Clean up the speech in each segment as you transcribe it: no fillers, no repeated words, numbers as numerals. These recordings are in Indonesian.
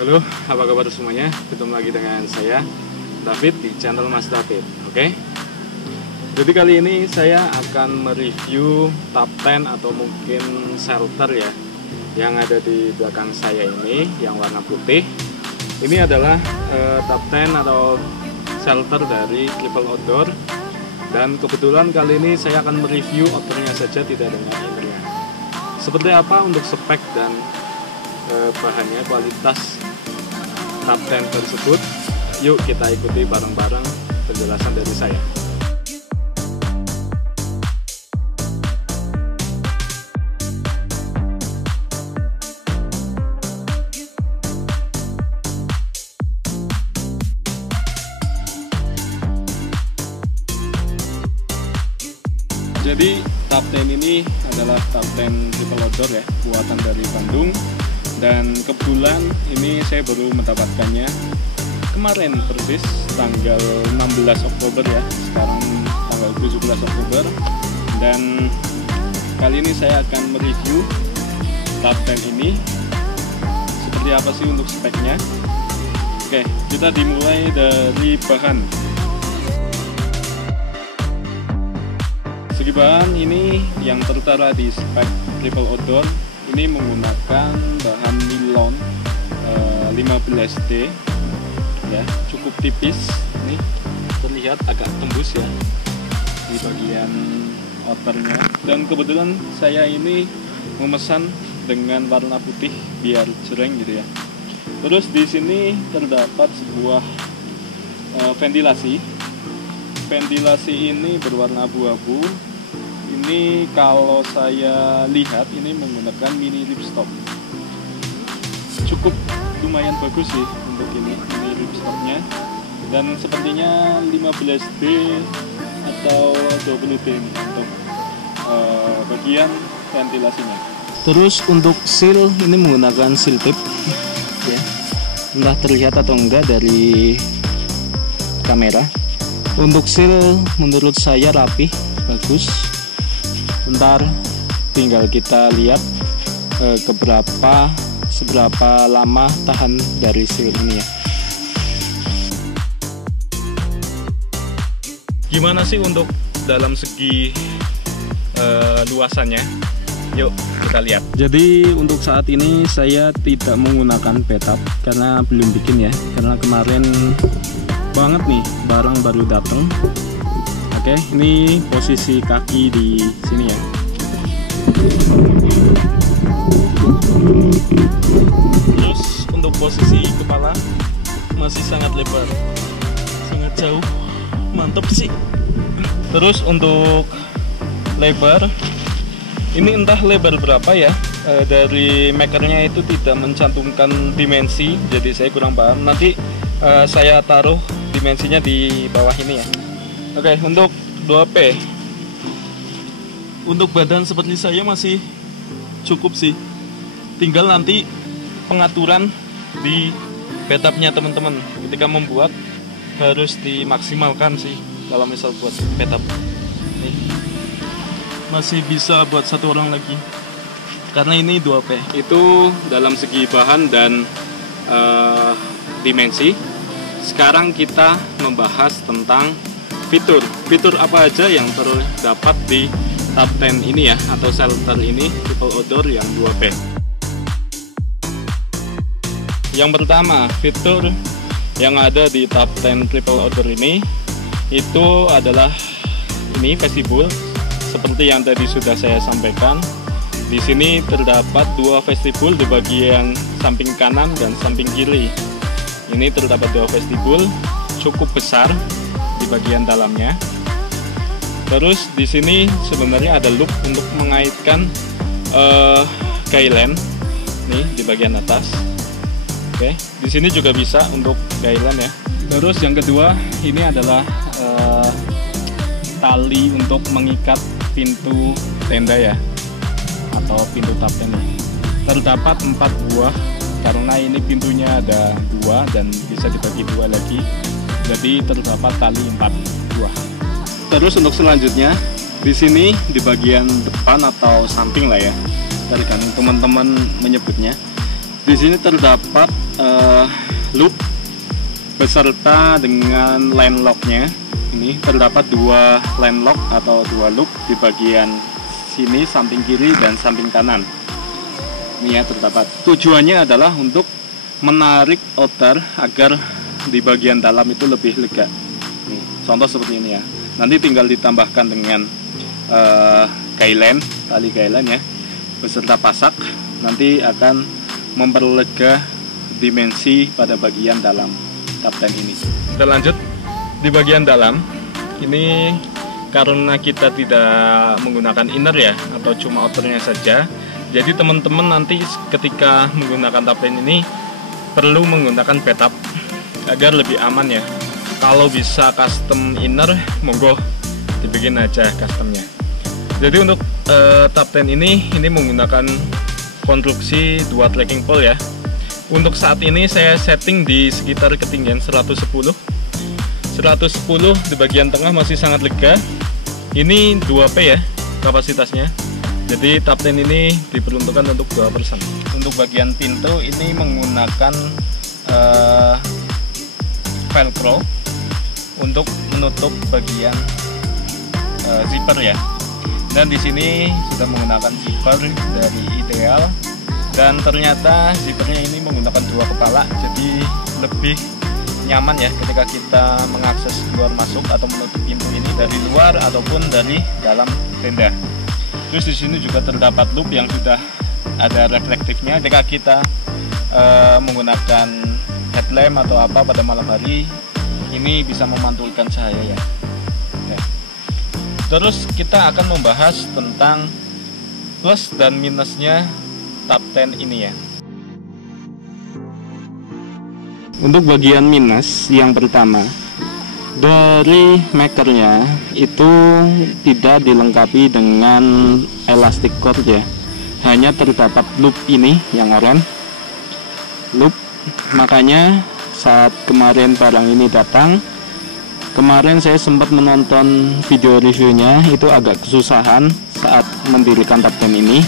Halo, apa kabar semuanya? Ketemu lagi dengan saya, David, di channel Mas David. Oke? Jadi kali ini saya akan mereview top 10 atau mungkin shelter ya, yang ada di belakang saya ini, yang warna putih. Ini adalah top 10 atau shelter dari Triple Outdoor. Dan kebetulan kali ini saya akan mereview outdoornya saja, tidak dengan innernya. Seperti apa untuk spek dan bahannya, kualitas top 10 tersebut, yuk kita ikuti bareng-bareng penjelasan dari saya. Jadi top 10 ini adalah top 10 Triple Outdoor ya, buatan dari Bandung. Dan kebetulan ini saya baru mendapatkannya kemarin persis tanggal 16 Oktober ya, sekarang tanggal 17 Oktober. Dan kali ini saya akan mereview top 10 ini, seperti apa sih untuk speknya. Oke, kita dimulai dari bahan. Segi bahan ini yang tertera di spek Triple Outdoor ini menggunakan bahan nilon 15D ya, cukup tipis. Ini terlihat agak tembus ya di bagian outernya. Dan kebetulan saya ini memesan dengan warna putih biar cereng gitu ya. Terus di sini terdapat sebuah ventilasi. Ventilasi ini berwarna abu-abu. Ini kalau saya lihat ini menggunakan mini ripstop. Cukup lumayan bagus sih untuk ini mini ripstopnya. Dan sepertinya 15D atau 20D ini untuk bagian ventilasinya. Terus untuk seal ini menggunakan seal tip ya. Entah terlihat atau enggak dari kamera. Untuk seal menurut saya rapih, bagus. Ntar tinggal kita lihat seberapa lama tahan dari seal ini ya. Gimana sih untuk dalam segi luasannya? Yuk kita lihat. Jadi untuk saat ini saya tidak menggunakan petap karena belum bikin ya, karena kemarin banget nih barang baru datang. Oke, ini posisi kaki di sini ya. Terus untuk posisi kepala masih sangat lebar, sangat jauh, mantep sih. Terus untuk lebar, ini entah lebar berapa ya. Dari makernya itu tidak mencantumkan dimensi, jadi saya kurang paham. Nanti saya taruh dimensinya di bawah ini ya. Oke, untuk 2P, untuk badan seperti saya masih cukup sih. Tinggal nanti pengaturan di petapnya teman-teman. Ketika membuat harus dimaksimalkan sih. Kalau misal buat petap, nih masih bisa buat satu orang lagi. Karena ini 2P. Itu dalam segi bahan dan dimensi. Sekarang kita membahas tentang fitur apa aja yang terdapat di top 10 ini ya, atau shelter ini Triple Outdoor yang 2P. Yang pertama, fitur yang ada di top 10 Triple Outdoor ini itu adalah ini vestibul, seperti yang tadi sudah saya sampaikan. Di sini terdapat dua vestibul di bagian samping kanan dan samping kiri. Ini terdapat dua vestibul cukup besar di bagian dalamnya. Terus di sini sebenarnya ada loop untuk mengaitkan guideline nih di bagian atas. Oke, di sini juga bisa untuk guideline ya. Terus yang kedua ini adalah tali untuk mengikat pintu tenda ya, atau pintu top 10 ya. Terdapat 4 buah karena ini pintunya ada 2 dan bisa dibagi 2 lagi. Jadi terdapat tali 4 buah. Terus untuk selanjutnya di sini di bagian depan atau samping lah ya, tergantung teman-teman menyebutnya. Di sini terdapat loop beserta dengan line locknya. Ini terdapat 2 line lock atau 2 loop di bagian sini, samping kiri dan samping kanan. Ini ya terdapat. Tujuannya adalah untuk menarik outer agar di bagian dalam itu lebih lega. Nih, contoh seperti ini ya. Nanti tinggal ditambahkan dengan tali guideline ya, beserta pasak. Nanti akan memperlega dimensi pada bagian dalam kapten ini. Kita lanjut di bagian dalam. Ini karena kita tidak menggunakan inner ya, atau cuma outernya saja. Jadi teman-teman nanti ketika menggunakan kapten ini perlu menggunakan backup agar lebih aman ya. Kalau bisa custom inner, monggo dibikin aja customnya. Jadi untuk kapten ini menggunakan konstruksi 2 tracking pole ya. Untuk saat ini saya setting di sekitar ketinggian 110 di bagian tengah masih sangat lega. Ini 2P ya kapasitasnya. Jadi kapten ini diperuntukkan untuk 2 person. Untuk bagian pintu ini menggunakan velcro untuk menutup bagian zipper ya. Dan di sini sudah menggunakan zipper dari Ideal, dan ternyata zippernya ini menggunakan 2 kepala, jadi lebih nyaman ya ketika kita mengakses keluar masuk atau menutup pintu ini dari luar ataupun dari dalam tenda. Terus di sini juga terdapat loop yang sudah ada reflektifnya. Ketika kita menggunakan headlamp atau apa pada malam hari, ini bisa memantulkan cahaya ya. Terus kita akan membahas tentang plus dan minusnya kapten ini ya. Untuk bagian minus yang pertama, dari makernya itu tidak dilengkapi dengan elastic cord ya. Hanya terdapat loop ini yang oranye loop. Makanya saat kemarin barang ini datang, kemarin saya sempat menonton video reviewnya, itu agak kesusahan saat mendirikan kapten ini.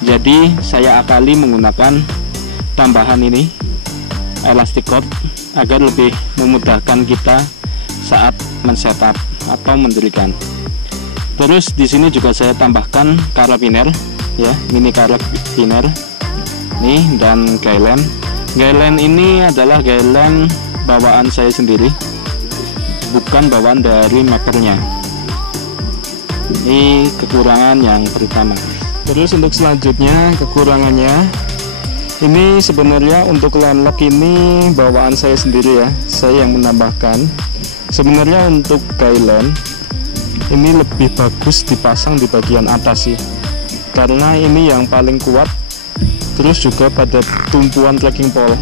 Jadi saya akali menggunakan tambahan ini, elastic cord, agar lebih memudahkan kita saat men-setup atau mendirikan. Terus di sini juga saya tambahkan karabiner ya, mini karabiner nih, dan guideline. Guideline ini adalah guideline bawaan saya sendiri, bukan bawaan dari makernya. Ini kekurangan yang pertama. Terus untuk selanjutnya kekurangannya, ini sebenarnya untuk line lock ini bawaan saya sendiri ya, saya yang menambahkan. Sebenarnya untuk guideline ini lebih bagus dipasang di bagian atas sih, karena ini yang paling kuat. Terus juga pada tumpuan tracking pole,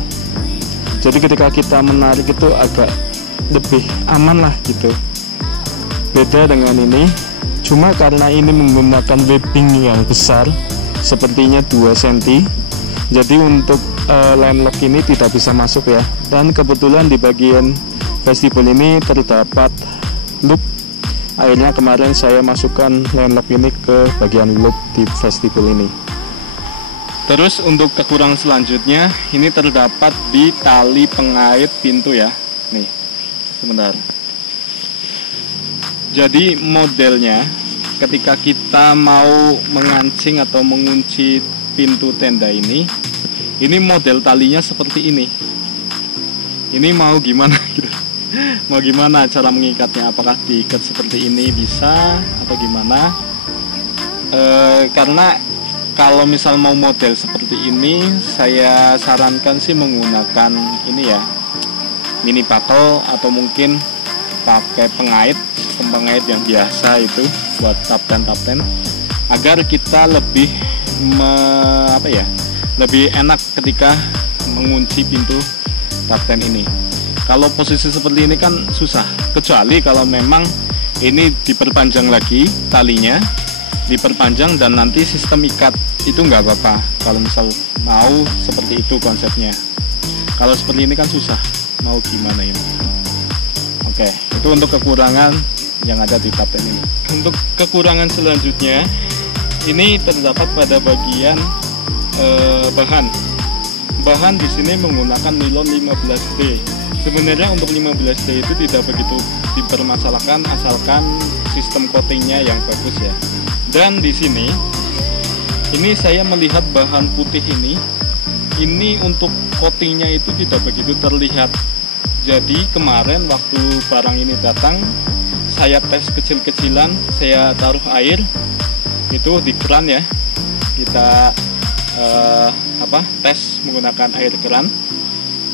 jadi ketika kita menarik itu agak lebih aman lah gitu. Beda dengan ini, cuma karena ini menggunakan webbing yang besar, sepertinya 2 cm, jadi untuk line lock ini tidak bisa masuk ya. Dan kebetulan di bagian vestibule ini terdapat loop, akhirnya kemarin saya masukkan line lock ini ke bagian loop di vestibule ini. Terus untuk kekurangan selanjutnya, ini terdapat di tali pengait pintu ya. Nih, sebentar. Jadi modelnya ketika kita mau mengancing atau mengunci pintu tenda ini model talinya seperti ini. Ini mau gimana gitu? Mau gimana cara mengikatnya? Apakah diikat seperti ini bisa atau gimana? Karena kalau misal mau model seperti ini, saya sarankan sih menggunakan ini ya, mini buckle atau mungkin pakai pengait yang biasa itu buat kapten, agar kita lebih lebih enak ketika mengunci pintu kapten ini. Kalau posisi seperti ini kan susah, kecuali kalau memang ini diperpanjang lagi talinya, diperpanjang dan nanti sistem ikat itu nggak apa-apa kalau misal mau seperti itu konsepnya. Kalau seperti ini kan susah, mau gimana ini. Oke, itu untuk kekurangan yang ada di kapten ini. Untuk kekurangan selanjutnya, ini terdapat pada bagian bahan. bahan di sini menggunakan nilon 15D. Sebenarnya untuk 15D itu tidak begitu dipermasalahkan asalkan sistem coatingnya yang bagus ya. Dan di sini ini saya melihat bahan putih ini untuk coatingnya itu tidak begitu terlihat. Jadi kemarin waktu barang ini datang, saya tes kecil-kecilan, saya taruh air itu di keran ya. Kita tes menggunakan air keran.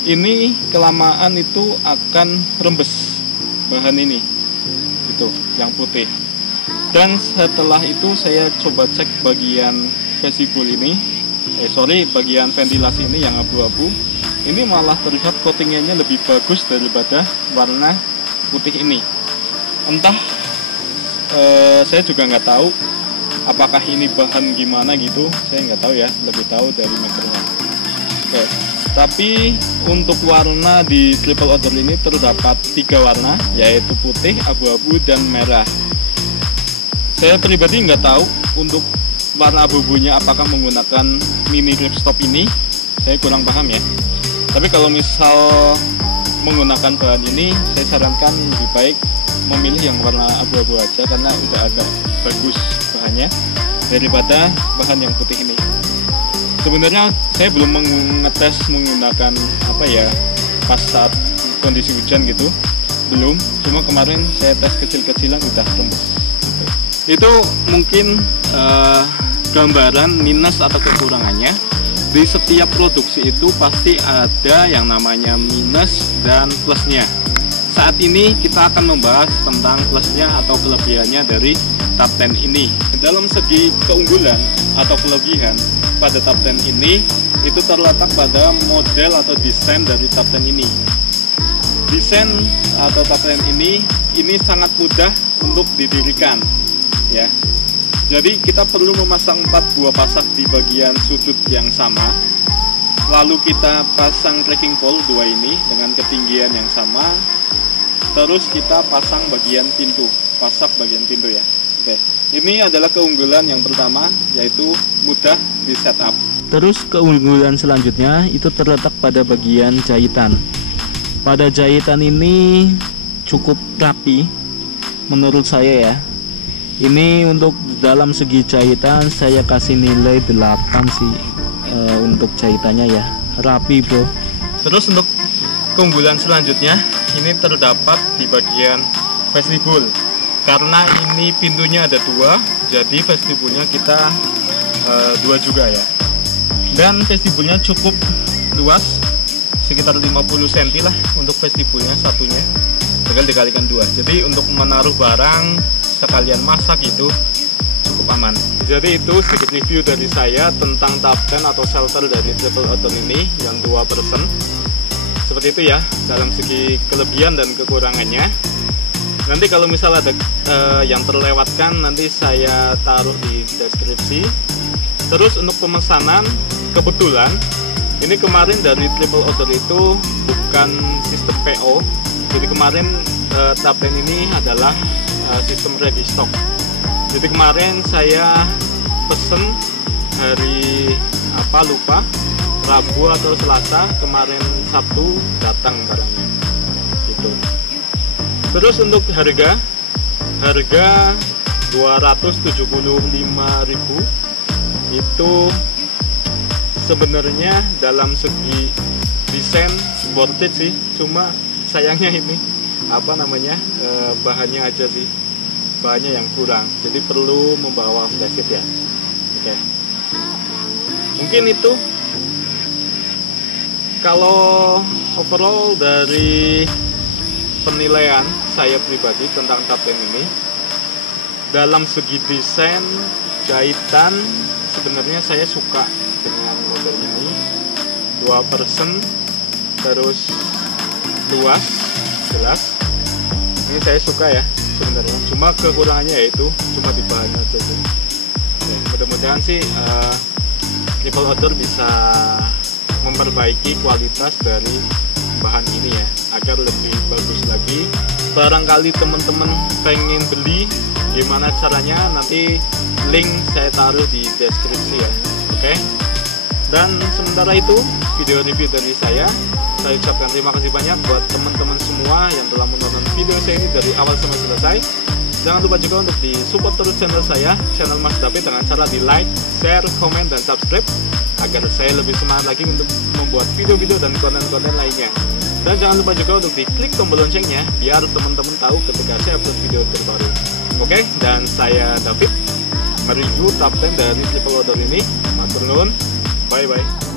Ini kelamaan itu akan rembes bahan ini, itu yang putih. Dan setelah itu saya coba cek bagian vestibul ini, bagian ventilasi ini yang abu-abu. Ini malah terlihat coatingnya lebih bagus daripada warna putih ini. Entah, saya juga nggak tahu apakah ini bahan gimana gitu, saya nggak tahu ya, lebih tahu dari makernya. Oke, tapi untuk warna di triple odor ini terdapat 3 warna, yaitu putih, abu-abu, dan merah. Saya pribadi nggak tahu untuk warna abu-abunya apakah menggunakan mini ripstop ini, saya kurang paham ya. Tapi kalau misal menggunakan bahan ini, saya sarankan lebih baik memilih yang warna abu-abu aja karena udah agak bagus bahannya daripada bahan yang putih ini. Sebenarnya saya belum mengetes menggunakan pas saat kondisi hujan gitu, belum. Cuma kemarin saya tes kecil-kecilan udah tembus gitu. Itu mungkin gambaran minus atau kekurangannya. Di setiap produksi itu pasti ada yang namanya minus dan plusnya. Saat ini kita akan membahas tentang plusnya atau kelebihannya dari Tab 10 ini. Dalam segi keunggulan atau kelebihan pada Tab 10 ini itu terletak pada model atau desain dari Tab 10 ini. Desain atau Tab 10 ini sangat mudah untuk didirikan ya. Jadi kita perlu memasang 4 buah pasak di bagian sudut yang sama. Lalu kita pasang trekking pole 2 ini dengan ketinggian yang sama. Terus kita pasang bagian pintu, pasak bagian pintu ya. Oke, ini adalah keunggulan yang pertama, yaitu mudah di setup. Terus keunggulan selanjutnya itu terletak pada bagian jahitan. Pada jahitan ini cukup rapi menurut saya ya. Ini untuk dalam segi jahitan saya kasih nilai 8 sih untuk jahitannya ya, rapi bro. Terus untuk keunggulan selanjutnya ini terdapat di bagian vestibul. Karena ini pintunya ada 2, jadi vestibulnya kita 2 juga ya. Dan vestibulnya cukup luas, sekitar 50 cm lah untuk vestibulnya satunya. Tinggal dikalikan 2. Jadi untuk menaruh barang sekalian masak itu cukup aman. Jadi itu sedikit review dari saya tentang Tab 10 atau shelter dari triple odor ini yang 2%. Seperti itu ya dalam segi kelebihan dan kekurangannya. Nanti kalau misal ada yang terlewatkan nanti saya taruh di deskripsi. Terus untuk pemesanan, kebetulan ini kemarin dari triple odor itu bukan sistem PO. Jadi kemarin Tab 10 ini adalah sistem ready stock. Jadi kemarin saya pesen hari lupa, Rabu atau Selasa, kemarin Sabtu datang barangnya gitu. Terus untuk harga 275.000 itu sebenarnya dalam segi desain worth it sih, cuma sayangnya ini bahannya aja sih, bahannya yang kurang, jadi perlu membawa flashlight ya. Oke. Mungkin itu kalau overall dari penilaian saya pribadi tentang Tab 10 ini. Dalam segi desain, jahitan, sebenarnya saya suka dengan model ini. 2%, terus luas, jelas. Ini saya suka ya sebenarnya. Cuma kekurangannya yaitu cuma di bahannya aja sih. Ya, mudah-mudahan sih triple odor bisa memperbaiki kualitas dari bahan ini ya, agar lebih bagus lagi. Barangkali teman-teman pengen beli, gimana caranya nanti link saya taruh di deskripsi ya. Oke. Dan sementara itu, video review dari saya ucapkan terima kasih banyak buat teman-teman semua yang telah menonton video saya ini dari awal sampai selesai. Jangan lupa juga untuk di support terus channel saya, channel Mas David, dengan cara di like, share, komen, dan subscribe agar saya lebih semangat lagi untuk membuat video-video dan konten-konten lainnya. Dan jangan lupa juga untuk diklik tombol loncengnya biar teman-teman tahu ketika saya upload video terbaru. Oke, dan saya David mereview top 10 dari Triple Odor ini. Matur nuwun, bye bye.